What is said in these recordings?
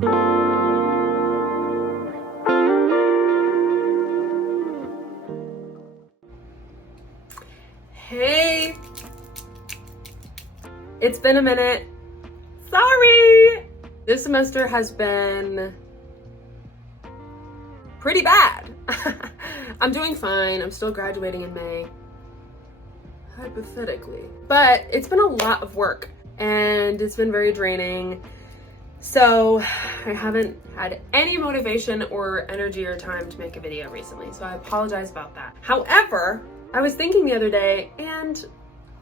Hey, it's been a minute. Sorry. This semester has been pretty bad. I'm doing fine. I'm still graduating in May, hypothetically. But it's been a lot of work and it's been very draining. So I haven't had any motivation or energy or time to make a video recently. So I apologize about that. However, I was thinking the other day, and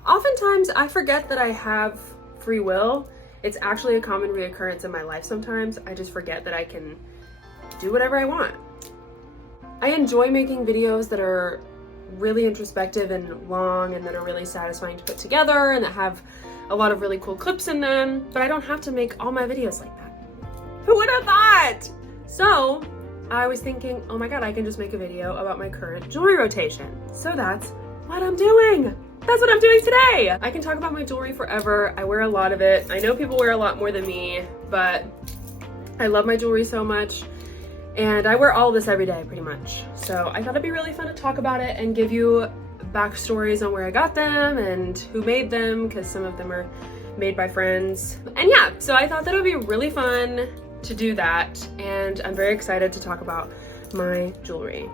oftentimes I forget that I have free will. It's actually a common reoccurrence in my life sometimes. I just forget that I can do whatever I want. I enjoy making videos that are really introspective and long and that are really satisfying to put together and that have a lot of really cool clips in them, but I don't have to make all my videos like that. Who would have thought? So I was thinking, oh my God, I can just make a video about my current jewelry rotation. So that's what I'm doing. That's what I'm doing today. I can talk about my jewelry forever. I wear a lot of it. I know people wear a lot more than me, but I love my jewelry so much. And I wear all of this every day pretty much. So I thought it'd be really fun to talk about it and give you backstories on where I got them and who made them, because some of them are made by friends. And yeah, so I thought that it would be really fun to do that. And I'm very excited to talk about my jewelry.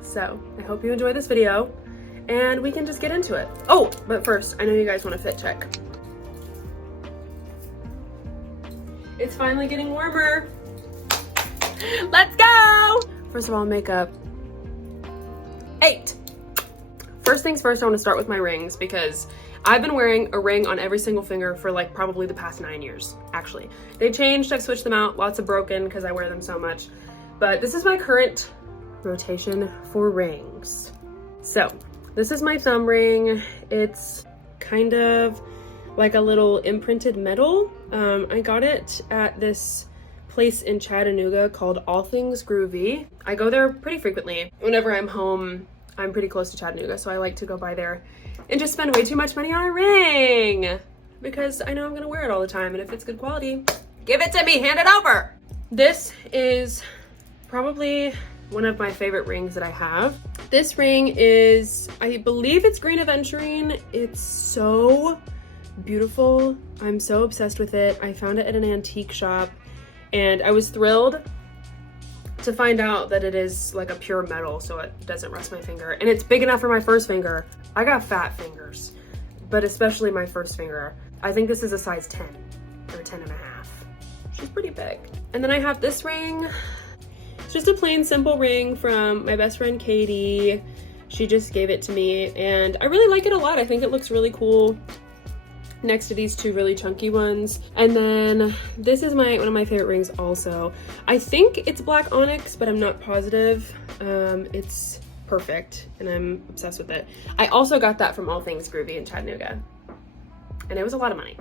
So I hope you enjoy this video and we can just get into it. Oh, but first, I know you guys want a fit check. It's finally getting warmer. Let's go! First of all, makeup. 8. First things first, I want to start with my rings because I've been wearing a ring on every single finger for like probably the past 9 years, actually. They changed, I've switched them out, lots of broken because I wear them so much. But this is my current rotation for rings. So, this is my thumb ring. It's kind of like a little imprinted metal. I got it at this place in Chattanooga called All Things Groovy. I go there pretty frequently. Whenever I'm home, I'm pretty close to Chattanooga, so I like to go by there and just spend way too much money on a ring because I know I'm gonna wear it all the time, and if it's good quality, give it to me, hand it over. This is probably one of my favorite rings that I have. This ring is, I believe it's green aventurine. It's so beautiful. I'm so obsessed with it. I found it at an antique shop and I was thrilled to find out that it is like a pure metal, so it doesn't rust my finger. And it's big enough for my first finger. I got fat fingers, but especially my first finger. I think this is a size 10 or 10 and a half. She's pretty big. And then I have this ring. It's just a plain simple ring from my best friend Katie. She just gave it to me and I really like it a lot. I think it looks really cool next to these two really chunky ones. And then this is one of my favorite rings also. I think it's black onyx, but I'm not positive. It's perfect and I'm obsessed with it. I also got that from All Things Groovy in Chattanooga and it was a lot of money.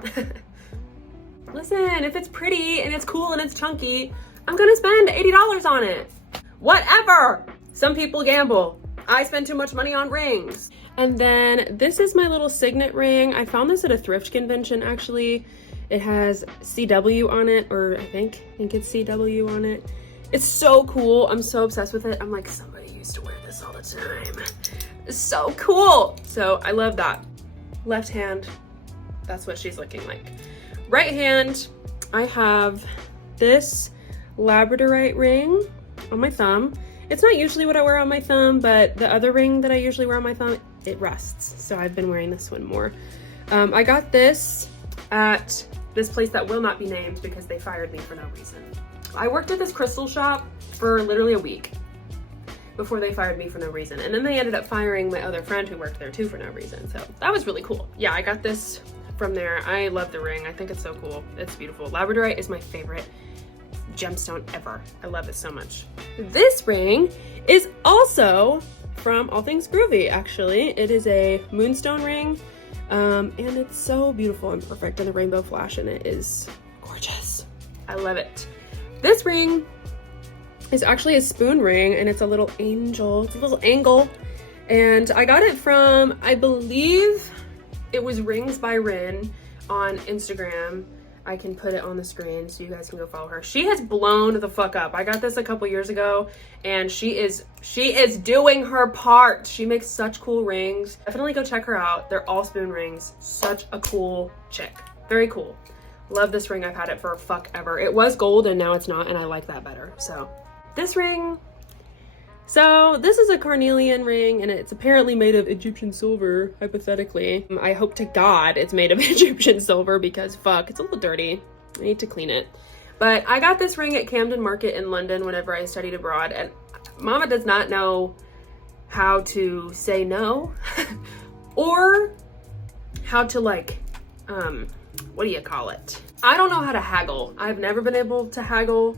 Listen, if it's pretty and it's cool and it's chunky, I'm gonna spend $80 on it. Whatever. Some people gamble. I spend too much money on rings. And then this is my little signet ring. I found this at a thrift convention, actually. It has CW on it, or I think it's CW on it. It's so cool. I'm so obsessed with it. I'm like, somebody used to wear this all the time. It's so cool. So I love that. Left hand, that's what she's looking like. Right hand, I have this labradorite ring on my thumb. It's not usually what I wear on my thumb, but the other ring that I usually wear on my thumb, it rusts. So I've been wearing this one more. I got this at this place that will not be named because they fired me for no reason. I worked at this crystal shop for literally a week before they fired me for no reason. And then they ended up firing my other friend who worked there too for no reason. So that was really cool. Yeah, I got this from there. I love the ring. I think it's so cool. It's beautiful. Labradorite is my favorite gemstone ever. I love it so much. This ring is also from All Things Groovy, actually. It is a moonstone ring, and it's so beautiful and perfect, and the rainbow flash in it is gorgeous. I love it. This ring is actually a spoon ring, and it's a little angel. It's a little angle, and I got it from, I believe it was Rings by Rin on Instagram. I can put it on the screen so you guys can go follow her. She has blown the fuck up. I got this a couple years ago and she is doing her part. She makes such cool rings. Definitely go check her out. They're all spoon rings. Such a cool chick. Very cool. Love this ring. I've had it for fuck ever. It was gold and now it's not, and I like that better. So this ring. So this is a carnelian ring and it's apparently made of Egyptian silver, hypothetically. I hope to God it's made of Egyptian silver because fuck, it's a little dirty. I need to clean it. But I got this ring at Camden Market in London whenever I studied abroad, and Mama does not know how to say no or how to like, what do you call it? I don't know how to haggle. I've never been able to haggle.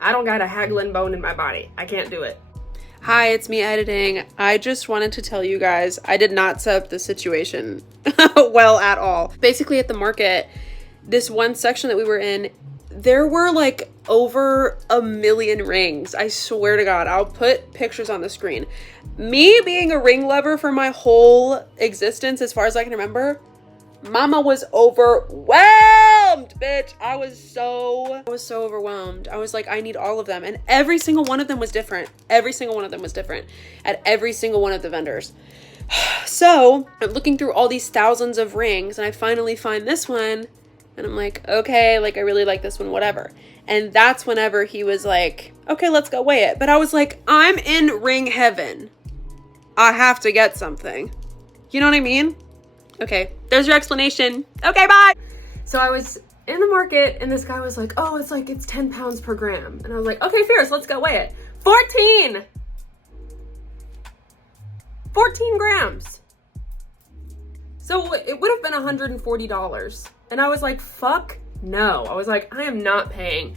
I don't got a haggling bone in my body. I can't do it. Hi, it's me editing. I just wanted to tell you guys, I did not set up the situation well at all. Basically at the market, this one section that we were in, there were like over 1 million rings. I swear to God, I'll put pictures on the screen. Me being a ring lover for my whole existence, as far as I can remember, Mama was overwhelmed, bitch. I was so overwhelmed. I was like, I need all of them. And every single one of them was different. Every single one of them was different at every single one of the vendors. So I'm looking through all these thousands of rings and I finally find this one and I'm like, okay, like I really like this one, whatever. And that's whenever he was like, okay, let's go weigh it. But I was like, I'm in ring heaven. I have to get something. You know what I mean? Okay, there's your explanation. Okay, bye. So I was in the market and this guy was like, oh, it's 10 pounds per gram. And I was like, okay, fierce, let's go weigh it. 14 grams. So it would have been $140. And I was like, fuck no. I was like, I am not paying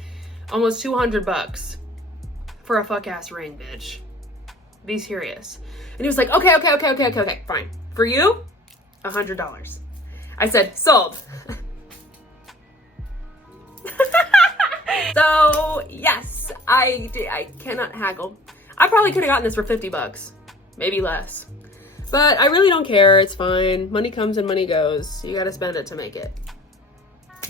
almost $200 for a fuck ass ring, bitch. Be serious. And he was like, okay, fine. For you, $100. I said, sold. So yes, I cannot haggle. I probably could have gotten this for $50, maybe less. But I really don't care, it's fine. Money comes and money goes. You gotta spend it to make it.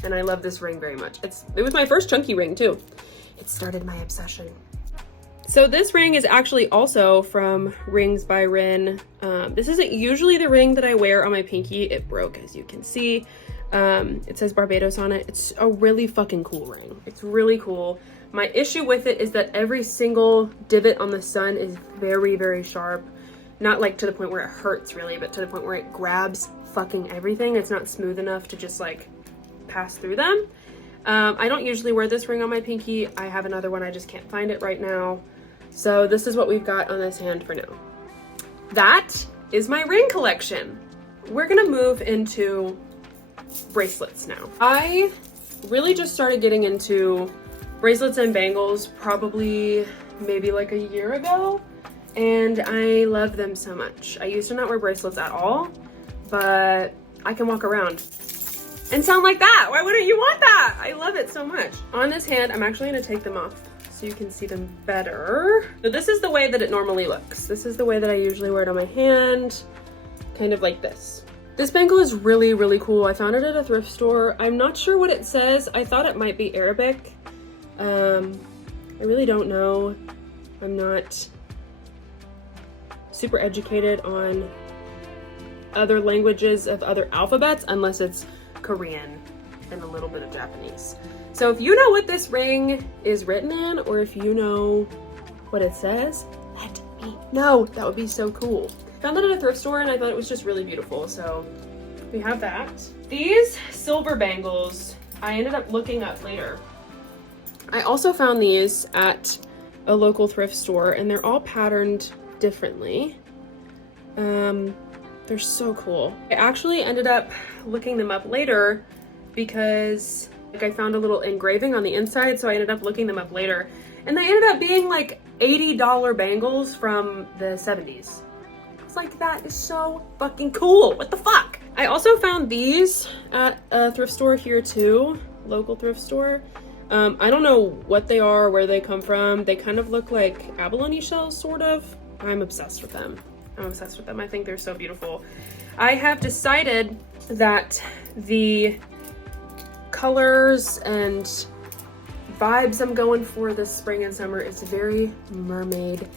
And I love this ring very much. It was my first chunky ring too. It started my obsession. So this ring is actually also from Rings by Rin. This isn't usually the ring that I wear on my pinky. It broke, as you can see. It says Barbados on it. It's a really fucking cool ring. It's really cool. My issue with it is that every single divot on the sun is very, very sharp. Not like to the point where it hurts really, but to the point where it grabs fucking everything. It's not smooth enough to just like pass through them. I don't usually wear this ring on my pinky. I have another one, I just can't find it right now. So this is what we've got on this hand for now. That is my ring collection. We're gonna move into bracelets now. I really just started getting into bracelets and bangles probably maybe like a year ago, and I love them so much. I used to not wear bracelets at all, but I can walk around and sound like that. Why wouldn't you want that? I love it so much. On this hand, I'm actually gonna take them off so you can see them better. So this is the way that it normally looks. This is the way that I usually wear it on my hand, kind of like this. This bangle is really, really cool. I found it at a thrift store. I'm not sure what it says. I thought it might be Arabic. I really don't know. I'm not super educated on other languages of other alphabets unless it's Korean and a little bit of Japanese. So if you know what this ring is written in, or if you know what it says, let me know. That would be so cool. Found it at a thrift store and I thought it was just really beautiful. So we have that. These silver bangles, I ended up looking up later. I also found these at a local thrift store and they're all patterned differently. They're so cool. I actually ended up looking them up later because like I found a little engraving on the inside, so I ended up looking them up later. And they ended up being like $80 bangles from the 70s. I was like, that is so fucking cool. What the fuck? I also found these at a thrift store here too, local thrift store. I don't know what they are, where they come from. They kind of look like abalone shells, sort of. I'm obsessed with them. I'm obsessed with them. I think they're so beautiful. I have decided that the colors and vibes I'm going for this spring and summer is very mermaid,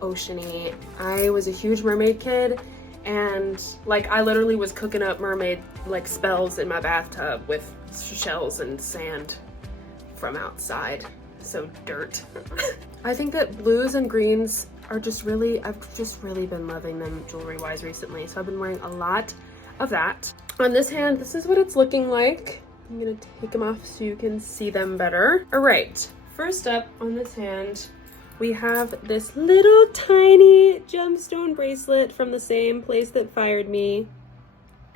oceany. I was a huge mermaid kid, and like I literally was cooking up mermaid like spells in my bathtub with shells and sand from outside. So dirt. I think that blues and greens are just really, I've just really been loving them jewelry wise recently. So I've been wearing a lot of that. On this hand, this is what it's looking like. I'm gonna take them off so you can see them better. All right, first up on this hand, we have this little tiny gemstone bracelet from the same place that fired me.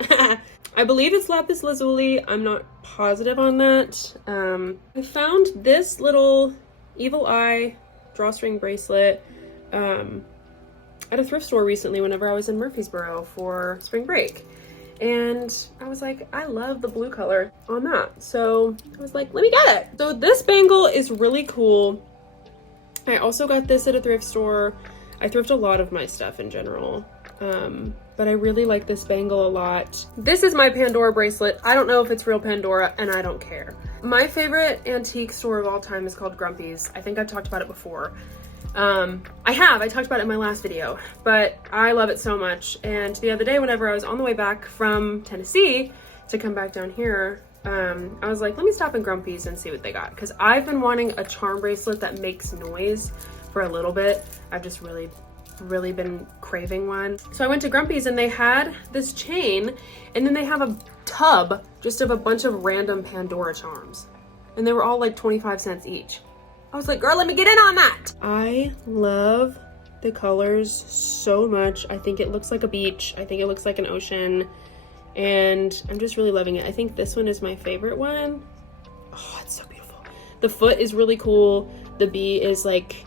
I believe it's lapis lazuli. I'm not positive on that. I found this little evil eye drawstring bracelet at a thrift store recently whenever I was in Murfreesboro for spring break. And I was like, I love the blue color on that. So I was like, let me get it. So this bangle is really cool. I also got this at a thrift store. I thrift a lot of my stuff in general. But I really like this bangle a lot. This is my Pandora bracelet. I don't know if it's real Pandora, and I don't care. My favorite antique store of all time is called Grumpy's. I think I've talked about it before. I talked about it in my last video, but I love it so much. And the other day, whenever I was on the way back from Tennessee to come back down here, I was like, let me stop in Grumpy's and see what they got. Because I've been wanting a charm bracelet that makes noise for a little bit. I've just really been craving one. So I went to Grumpy's and they had this chain, and then they have a tub just of a bunch of random Pandora charms. And they were all like 25 cents each. I was like, girl, let me get in on that. I love the colors so much. I think it looks like a beach. I think it looks like an ocean. And I'm just really loving it. I think this one is my favorite one. Oh, it's so beautiful. The foot is really cool. The bee is like,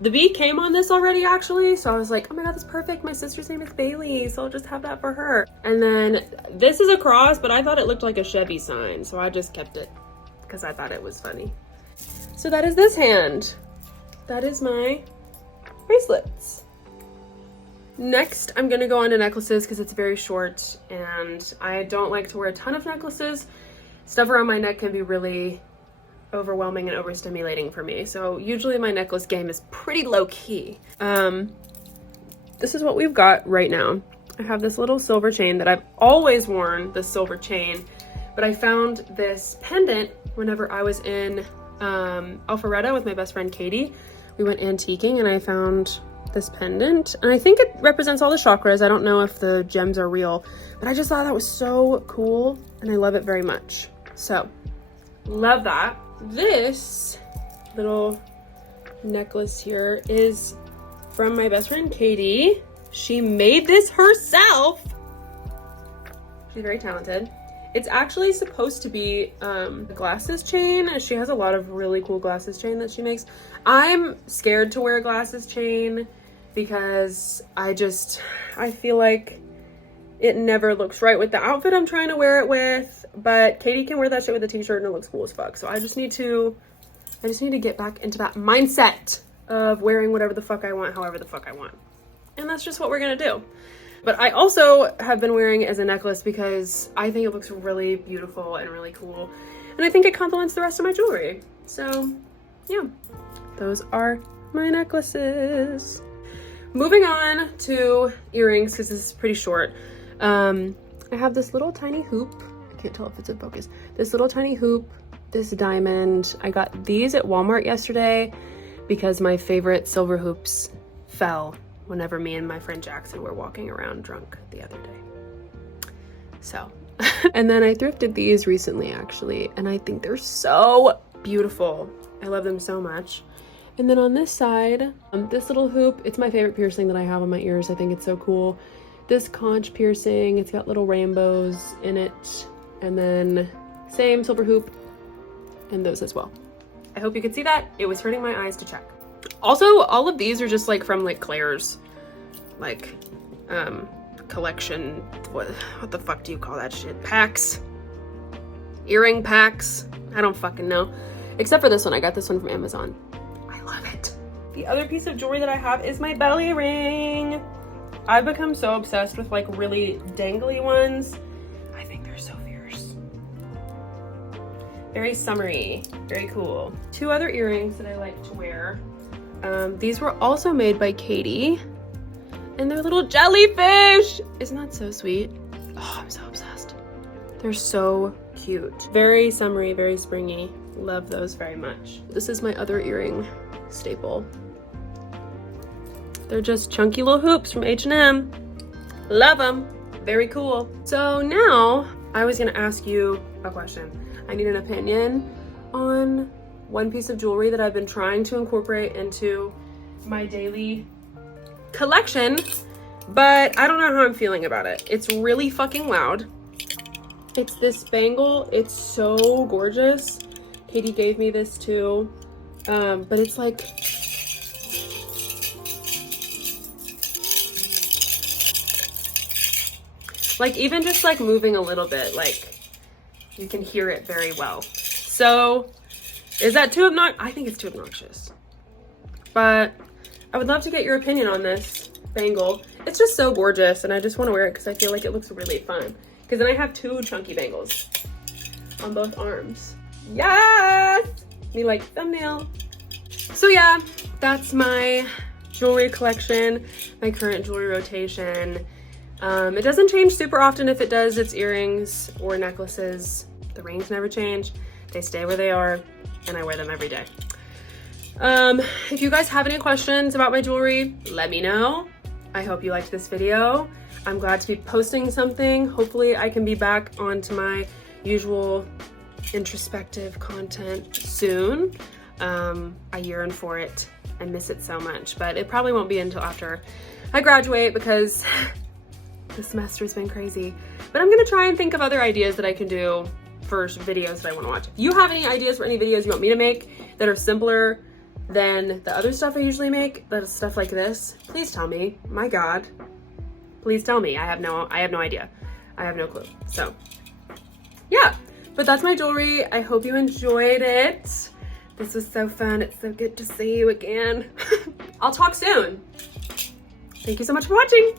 the bee came on this already actually. So I was like, oh my God, that's perfect. My sister's name is Bailey, so I'll just have that for her. And then this is a cross, but I thought it looked like a Chevy sign. So I just kept it because I thought it was funny. So that is this hand. That is my bracelets. Next, I'm gonna go on to necklaces because it's very short and I don't like to wear a ton of necklaces. Stuff around my neck can be really overwhelming and overstimulating for me. So usually my necklace game is pretty low key. This is what we've got right now. I have this little silver chain that I've always worn, this silver chain, but I found this pendant whenever I was in Alpharetta with my best friend Katie. We went antiquing and I found this pendant, and I think it represents all the chakras. I don't know if the gems are real, but I just thought that was so cool and I love it very much. So love that. This little necklace here is from my best friend Katie. She made this herself. She's very talented. It's actually supposed to be a glasses chain. She has a lot of really cool glasses chain that she makes. I'm scared to wear a glasses chain because I feel like it never looks right with the outfit I'm trying to wear it with, but Katie can wear that shit with a t-shirt and it looks cool as fuck. So I just need to get back into that mindset of wearing whatever the fuck I want, however the fuck I want. And that's just what we're gonna do. But I also have been wearing it as a necklace because I think it looks really beautiful and really cool. And I think it complements the rest of my jewelry. So yeah, those are my necklaces. Moving on to earrings, because this is pretty short. I have this little tiny hoop. I can't tell if it's in focus. This little tiny hoop, this diamond. I got these at Walmart yesterday because my favorite silver hoops fell whenever me and my friend Jackson were walking around drunk the other day. So, and then I thrifted these recently actually, and I think they're so beautiful. I love them so much. And then on this side, this little hoop, it's my favorite piercing that I have on my ears. I think it's so cool. This conch piercing, it's got little rainbows in it. And then same silver hoop and those as well. I hope you could see that. It was hurting my eyes to check. Also, all of these are just like from like Claire's like collection. What the fuck do you call that shit? Packs? Earring packs? I don't fucking know. Except for this one. I got this one from Amazon. I love it. The other piece of jewelry that I have is my belly ring. I've become so obsessed with like really dangly ones. I think they're so fierce. Very summery, very cool. 2 other earrings that I like to wear. These were also made by Katie, and they're little jellyfish. Isn't that so sweet? Oh, I'm so obsessed. They're so cute. Very summery, very springy. Love those very much. This is my other earring staple. They're just chunky little hoops from H&M. Love them. Very cool. So now I was gonna ask you a question. I need an opinion on one piece of jewelry that I've been trying to incorporate into my daily collection, but I don't know how I'm feeling about it. It's really fucking loud. It's this bangle. It's so gorgeous. Katie gave me this too, but it's like, even just like moving a little bit, like you can hear it very well. So is that too obnoxious? I think it's too obnoxious, but I would love to get your opinion on this bangle. It's just so gorgeous, and I just want to wear it because I feel like it looks really fun. Because then I have 2 chunky bangles on both arms. Yes! Me like thumbnail. So yeah, that's my jewelry collection, my current jewelry rotation. It doesn't change super often. If it does, it's earrings or necklaces. The rings never change. They stay where they are, and I wear them every day. If you guys have any questions about my jewelry, let me know. I hope you liked this video. I'm glad to be posting something. Hopefully I can be back onto my usual introspective content soon. I yearn for it. I miss it so much, but it probably won't be until after I graduate because the semester's been crazy. But I'm gonna try and think of other ideas that I can do for videos that I wanna watch. If you have any ideas for any videos you want me to make that are simpler than the other stuff I usually make, that is stuff like this, please tell me. My God, please tell me. I have no idea. I have no clue. So yeah, but that's my jewelry. I hope you enjoyed it. This was so fun. It's so good to see you again. I'll talk soon. Thank you so much for watching.